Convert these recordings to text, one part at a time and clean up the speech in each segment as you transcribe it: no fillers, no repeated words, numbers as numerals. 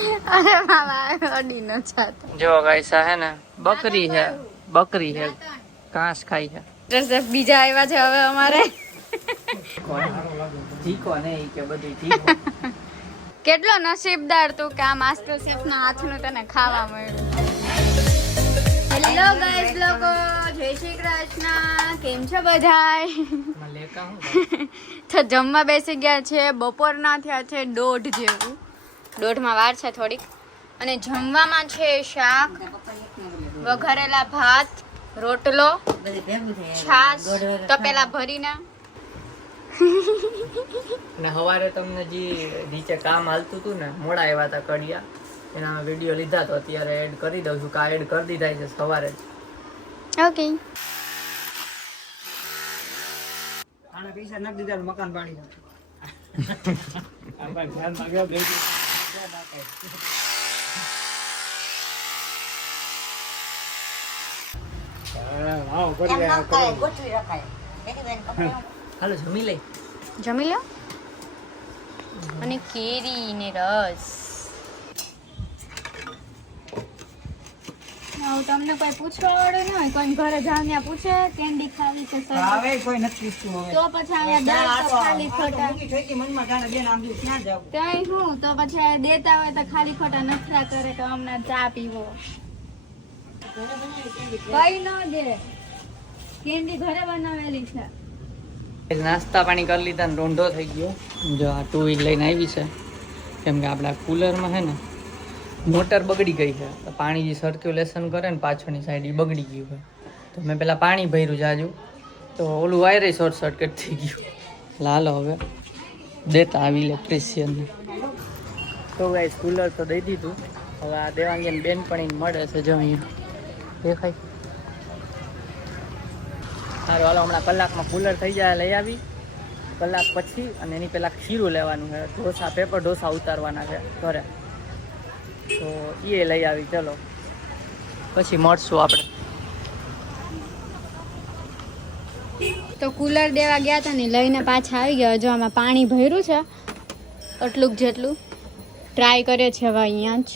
अरे मामा अड़ी न चाहता जो गाइस है ना बकरी है घास खाई है जैसे बीजा आया છે હવે અમારે ઠીકો નહીં કે બધું ઠીકો કેટલો નસીબદાર તું કે આ માસ્ટર શેફ ના હાથનું તને ખાવા મળ્યું હેલો ગાઈસ લોકો જય શ્રી કૃષ્ણ કેમ છો બધાય તો જમવા બેસી ગયા છે બપોરના થયા છે 1:30 જેવું 1:30 માં વાર છે થોડીક અને જમવામાં છે શાક વઘારેલા ભાત રોટલો છાશ તપેલા ભરીને ને હવારે તમને જે નીચે કામ હાલતું હતું ને મોડા આવ્યા હતા કડિયા એના વિડીયો લીધા તો અત્યારે એડ કરી દઉં છું કા એડ કરી દીધા છે સવારે ઓકે આના પૈસા નાખ દીધા મકાન પાડી હાલો જમી લઈ જમી લો અને કેરી ને રસ તમને કોઈ પૂછવા વાળું ન હોય કોઈ ઘરે જાવ પૂછે કેન્ડી ખાવી છે સર હવે કોઈ નથી પૂછતું હવે તો પછી અહીંયા દસ તો ખાલી ખોટા ઠેકી મનમાં જાણે બેન આમ ક્યાં જાવ કઈ હું તો પછી દેતા હોય તો ખાલી ખોટા નખરા કરે કે અમને ચા પીવો કઈ ન દે કેન્ડી ઘરે બનાવેલી છે નાસ્તા પાણી કરી લીધા ને રોંઢો થઈ ગયો જો આ 2 વ્હીલ લઈને આવી છે કેમ કે આપણા કુલરમાં છે ને મોટર બગડી ગઈ છે તો પાણી જે સર્ક્યુલેશન કરે ને પાછળની સાઈડ એ બગડી ગયું છે તો મેં પેલા પાણી ભર્યું જાજુ તો ઓલું વાયરે શોર્ટ સર્કિટ થઈ ગયું લાલો હવે દેતા આવી ઇલેક્ટ્રિશિયનને તો ગાઈસ કુલર તો દઈ દીધું હવે આ દેવાંગીને બેનપણીને મળે છે જો અહીંયા દેખાય સારું હાલો હમણાં કલાકમાં કુલર થઈ જાય લઈ આવી કલાક પછી અને એની પહેલાં ખીરું લેવાનું છે ઢોસા પેપર ઢોસા ઉતારવાના છે ઘરે તો એ લઈ આવી ચલો પછી મળશું આપણે તો કુલર દેવા ગયા હતા ને લઈને પાછા આવી ગયા જો આમાં પાણી ભર્યું છે એટલું જેટલું ટ્રાય કરે છે હવે અહીંયા જ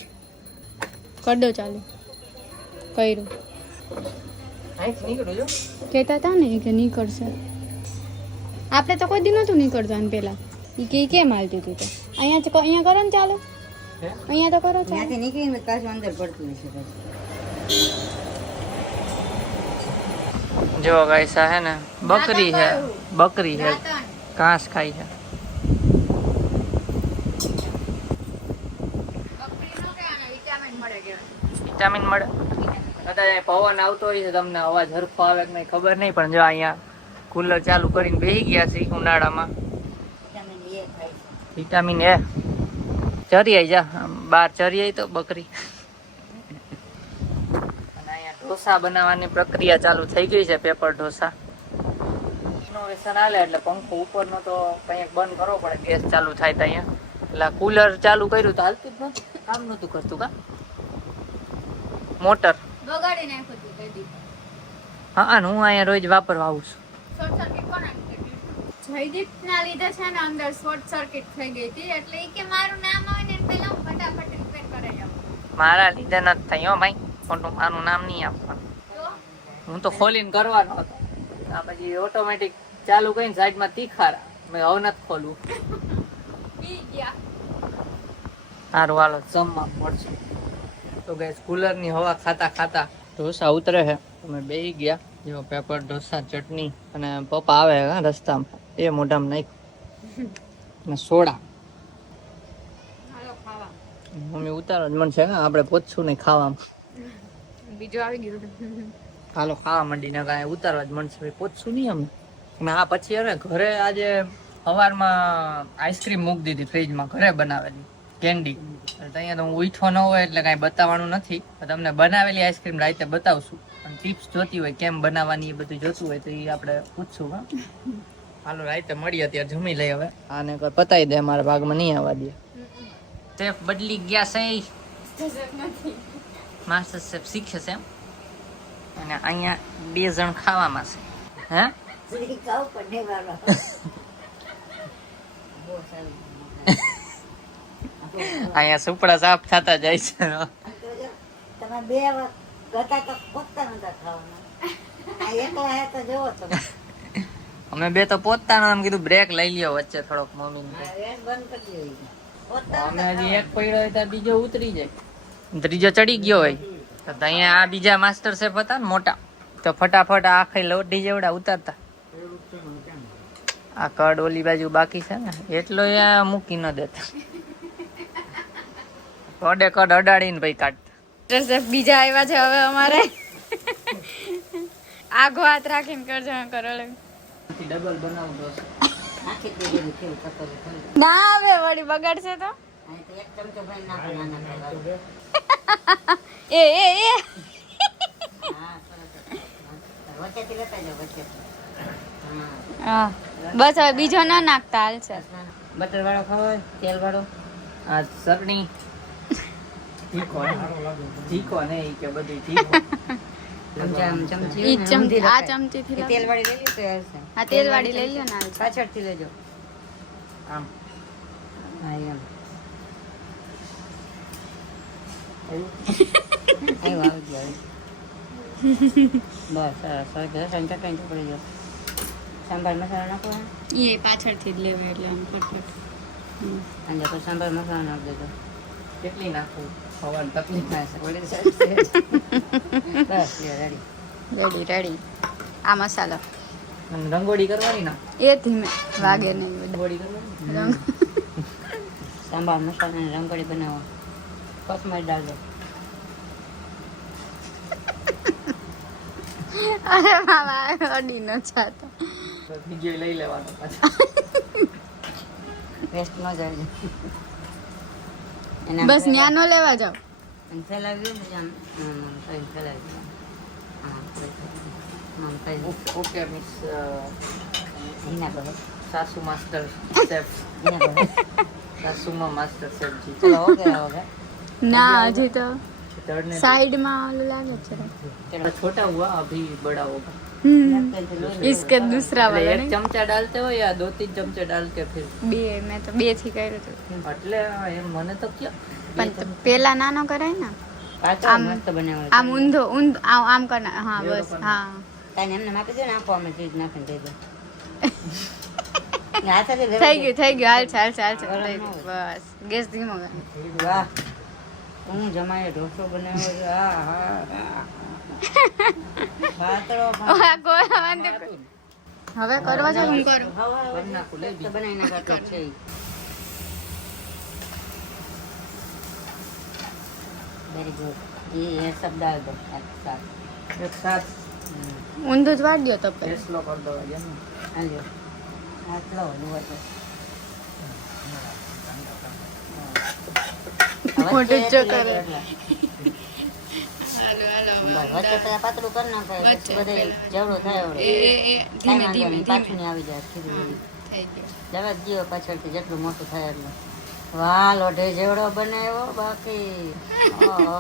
કરી દો ચાલુ કર્યું કહેતા હતા ને કે નીકળશે આપણે તો કોઈ દી નહોતું નીકળતું આને પહેલાં એ કે કેમ હાલતી હતી તો અહીંયા કરો ને ચાલો અહીંયા તો કરો છો નીકળીને પાછું અંદર પડતું હશે જો ગાઈસ હે ને બકરી है ઘાસ ખાઈ છે વિટામિન મળે કદાચ પવન આવતો હોય છે તમને અવાજ હરખો આવે કે નહીં ખબર નહીં પણ જો અહીંયા કુલર ચાલુ કરીને બેસી ગયા છે ઉનાળામાં વિટામિન એ ચરી આવી જા બહાર ચરી આવી તો બકરી અને અહીંયા ઢોસા બનાવવાની પ્રક્રિયા ચાલુ થઈ ગઈ છે પેપર ઢોસા ઇનોવેશન આલે એટલે પંખો ઉપરનો તો કંઈક બંધ કરવો પડે ગેસ ચાલુ થાય તો અહીંયા એટલે કુલર ચાલુ કર્યું તો હાલતું જ નતું કામ નતું કરતું કા મોટર બગાડી નાખ્યું તું કદી હા હું અહીંયા રોજ વાપરવા આવું છું શોર્ટ સર્કિટ કોણ જયદીપ ના લીધે છે ને અંદર શોર્ટ સર્કિટ થઈ ગઈ હતી એટલે એ કે મારું નામ આવે ને પહેલા હું ફટાફટ રિપેર કરાવી આવું મારા લીધે નથી થઈ હો ભાઈ ખોટું મારું નામ નહીં આપવાનું હું તો ખોલીને કરવાનો હતો આ પછી ઓટોમેટિક ચાલુ કરીને સાઈડમાં તીખારા મેં હવે નથી ખોલવું પી ગયા સારું હાલો જમવા મળશે તો ગેસ કુલરની હવા ખાતા ખાતા ઢોસા ઉતરે છે અમે બેસી ગયા જો પેપર ઢોસા ચટણી અને પપ્પા આવે હા રસ્તામાં એ મોઢામાં નાખ્યું અને સોડા મમ્મી ઉતારો જ મળશે હા આપણે પોચશું નહીં ખાવામાં બીજું આવી ગયું હાલો ખાવા માંડીને કાંઈ ઉતારવા જ મળશે પોચશું નહીં અમે અને હા પછી હવે ઘરે આજે સવારમાં આઈસ્ક્રીમ મૂકી દીધી ફ્રીજમાં ઘરે બનાવેલી કેન્ડી અહીંયા તો હું ઉઠો ન હોય એટલે કાંઈ બતાવવાનું નથી તમને બનાવેલી આઈસ્ક્રીમ રાતે બતાવશું અને ટિપ્સ જોતી હોય કેમ બનાવવાની એ બધું જોતું હોય તો એ આપણે પૂછશું હા હાલો રાતે મળીએ ત્યારે જમી લઈ હવે આને કોઈ પતાવી દે મારા ભાગમાં નહીં આવવા દે શેફ બદલી ગયા છે માસ્ટર શેફ શીખે છે એમ અને અહીંયા 2 જણ ખાવામાં છે હે અહીંયા સુપડા સાફ થતા જાય છે તમે બે ગતા તો પોતા નતા ખાવાના આ એકલા હે તો જોવો તમે અમે બે તો પોતાનો એમ કીધું બ્રેક લઈ લ્યો વચ્ચે થોડોક મમ્મી ગેસ બંધ કરી દો પોતા અમે હજી એક પડ્યો હોય તો બીજો ઉતરી જાય ત્રીજો ચડી ગયો હોય તો અહીંયા આ બીજા માસ્ટર શેફ હતા ને મોટા તો ફટાફટ આખી લોટી જેવડા ઉતારતા આ કડ ઓલી બાજુ બાકી છે ને એટલો મૂકી ન દેતા કડે કડ અડાડીને ભાઈ કાઢતા શેફ બીજા આવ્યા છે હવે અમારે આગો હાથ રાખીને કરજો કરો ડબલ બનાવતો આખી દેવી કેવું કતો ના આવે વળી બગાડશે તો આ તો એક ચમચો ભરી નાખો નાના એ એ એ હા વચ્ચેથી લેતા જાઓ વચ્ચે હા બસ હવે બીજો ના નાખતા હાલશે બટર વાળો ખાવો હોય તેલ વાળો આ ચટણી તીખો ને ઈ કે બધું તીખો ચમચી ઈ ચમચી આ ચમચીથી લાવો. તેલ વાળી લઈ લો તો હશે હા તેલ વાળી લઈ લ્યો ને હાલશે. પાછળથી લેજો આમ હા એમ આવ્યું આવી ગયું બસ સરસ સરસ ચટણી પડી ગયો સાંભાર મસાલો નાખો એ પાછળથી જ લેવાય એટલે આમ પરફેક્ટ અને પછી સાંભાર મસાલો નાખી દેજો કેટલી નાખવું ખવાની તકલીફ થાય છે બસ રેડી રેડી રેડી આ મસાલો અને રંગોળી કરવાની ના એ ધીમે વાગે નહીં બધું. રંગોળી કરવાની રંગ સાંભાર મસાલાની રંગોળી બનાવો કસમાં ડાલ દો અરે બાબા અડી ન જાતો બીજો લઈ લેવાનો પાછો વેસ્ટ ન જાય બસ ન્યાનો લેવા જાવ અને ફેલાવ્યું ને આમ કઈ ફેલાવ્યું હા કઈ ઓકે મિસ હિના કરો સાસુ માસ્ટર શેફ હિના કરો સાસુમાં માસ્ટર શેફ જી ચલો ઓકે ઓકે ના હજી તો थर्ड ने साइड में वाला लागे છે थोड़ा छोटा हुआ अभी बड़ा होगा इसके दूसरा એટલે वाला એક नहीं ચમચા ડાલતે हो या दो तीन चमचे डाल के फिर બે મેં તો બે થી કર્યું હતું એટલે એમ મને તો ક્યાં પણ તો પેલા નાનો કરાય ને પાછો આમ- મસ્ત બનાવ્યો આમ ઊંધો આમ કરના હા બસ હા તાને એમને માપી દો ને આપો અમે ચીજ નાખીને દઈ દો ને હાથેથી લેવા થઈ દો. ગયું હાલ ચાલ ચાલ ચાલ બરાબર. થઈ ગયું. બસ ગેસ ધીમો કર. વાહ હું જમાએ ઢોસો બનાવ્યો છે હા હા પાતળો ઓલા કોઈ વાંધો નહીં. હવે કરવા છે હું કરું કરી નાખું, લઈ તો બનાવી નાખો છે વેરી ગુડ ये सब डाल दो एक साथ એક સાથ ઊંધું જ વાળ્યો તો પેલા ફેસલો કરી દો એમ આજો આટલો હલવો તો મોટું જ કરે. વચ્ચે પેલા પાતળું કરી નાખે વચ્ચે બધે પેલા. જેવડું થાય એ એવડું એ કાંઈ ધીમે વાંધો નહીં, ધીમે પાછું ધીમે નહીં આવી જાય ખીરું થઈ ગયું જવા જ દ્યો પાછળથી જેટલું મોટું થાય એટલું વાહ લોઢે જેવડો બનાવ્યો બાકી ઓહો.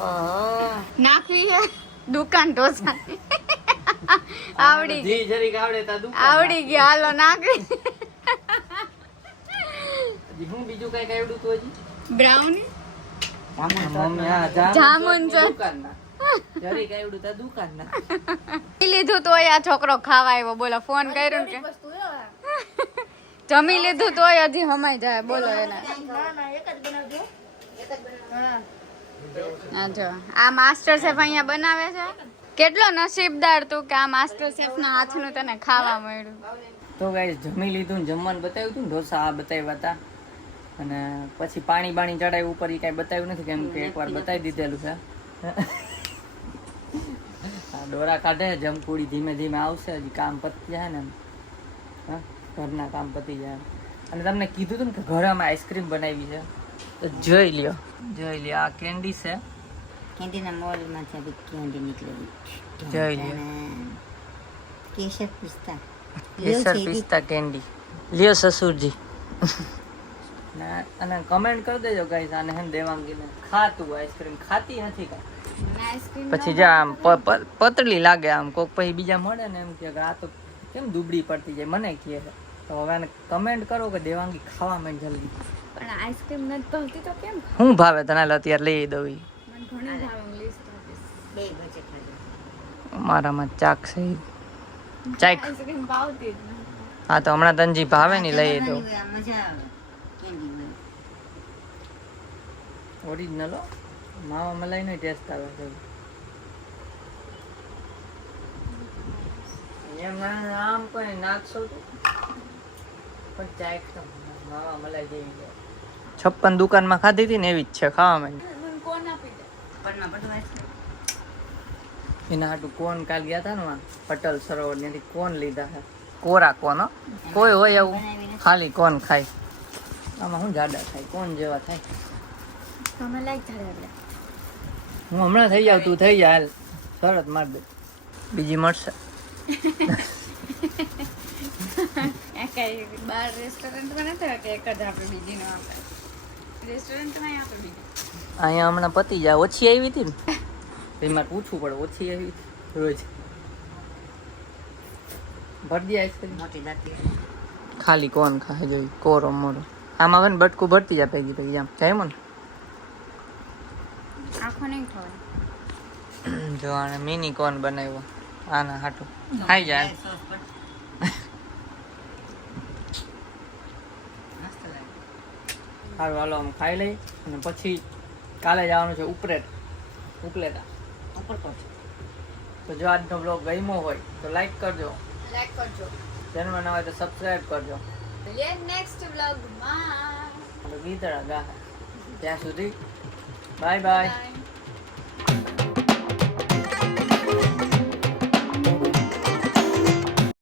નાખવી હે દુકાન ઢોસા આવડી ગઈ જી જરીક આવડે તા દુકાન આવડી ગયા હાલો નાખવી હજી હું બીજું કઈ આવડું તું હજી બ્રાઉની જામુન તો મમ્મી હા જામુન છે. દુકાનના જરીક આવડું તા દુકાનના જમી લીધું તોય આ છોકરો ખાવા આવ્યો બોલો ફોન કર્યો ને કે જમી લીધું તોય હજી હમાઈ જાય બોલો એને હા જો આ માસ્ટર શેફ અહીંયા બનાવે છે કેટલો નસીબદાર તું કે આ માસ્ટર શેફ ના હાથનું તને ખાવા મળ્યું તો ગાઈસ જમી લીધું ને જમવાનું બતાવ્યું હતું ને ઢોસા આ બતાવ્યા હતા અને પછી પાણી બાણી ચડાવ્યું ઉપર એ કાંઈ બતાવ્યું નથી કેમ કે એકવાર બતાવી દીધેલું છે આ ડોરા કાઢે જમકુડી ધીમે ધીમે આવશે હજી કામ પતી જાય ને એમ. હા ઘરના કામ પતી જાય અને તમને કીધું હતું ને કે ઘરે અમે આઈસ્ક્રીમ બનાવી છે તો જોઈ લ્યો આ કેન્ડી છે કેન્ડીના મોલમાંથી અભી કેન્ડી નીકળેલી જોઈ લ્યો કેશર પિસ્તા કેસર પિસ્તા કેન્ડી લ્યો સસુરજી અને કમેન્ટ કરી દેજો ગાઈસ આને હેમ દેવાંગીને ખાતું આઈસ્ક્રીમ ખાતી નથી કાંઈ પછી જા આમ પતળી લાગે આમ કોક પછી બીજા મળે ને એમ કે આ તો કેમ દુબળી પડતી જાય મને કહે છે તો હવે આને કમેન્ટ કરો કે દેવાંગી ખાવા માંડ જલ્દી પણ આઈસ્ક્રીમ નથી ભાવતી તો કેમ શું ભાવે તને હાલ અત્યારે લઈ દઉં ઈ. મને ઘણી ભાવે હું લિસ્ટ આપીશ બે વચ્ચે ખાજો. મારામાં ચાક છે ઈ. ચાક આઈસ્ક્રીમ ભાવતી જ નથી હા તો હમણાં તનજી ભાવે ને લઈ દઉં આ મજા આવે કેન્ડી માં. ઓરિજિનલ માવા મલાઈ નો ટેસ્ટ આવે છે એમાં આમ કોઈ નાખશો તો પણ ચાક તો માવા મલાઈ જેવી છે 56 દુકાનમાં ખાધી હતી ને એવી જ છે ખાવામાં મને કોણ આપી દે પન્ના બધું આઈસ્ક્રીમ. એના હાટું કોન કાલ ગયા હતા ને પટલ સરોવર ત્યાંથી કોન લીધા છે કોરા કોન હો. કોઈ હોય એવું ખાલી કોન ખાય આમાં શું જાડા થાય કોન જેવા થાય તમે લાઈક ધારે આપણે હું હમણાં થઈ જાવ તું થઈ જા હાલ શરત માર દે બીજી મળશે કઈ બાર રેસ્ટોરન્ટમાં નથી હોય કે એક જ આપણે બીજી નો આપે રેસ્ટોરન્ટમાં આપે બીજી અહીંયા હમણાં પતી જાય ઓછી આવી હતી ને એમાં પૂછવું પડે ઓછી આવી હતી રોજ ભરજી આઈસ્ક્રીમ મોટી દાંતી. ખાલી કોણ ખાય જોઈ કોરો મોરો આમાં હવે ને બટકું ભરતી જાય ભેગી ભેગી આમ જાય મને આખો નહીં ખવાય જો આને મિની કોન બનાવ્યો આના હાટું ખાઈ જાય સોસ પણ મસ્ત લાગે. સારું હાલો આમ ખાઈ લઈ અને પછી કાલે જવાનું છે ઉપલેટા ઉપરકોટ. તો જો આજનો બ્લોગ ગમ્યો હોય તો લાઈક કરજો લાઈક કરજો ચેનલ ના હોય તો સબસ્ક્રાઇબ કરજો નેક્સ્ટ વ્લોગમાં ગીતડા ગા ત્યાં સુધી બાય બાય બાય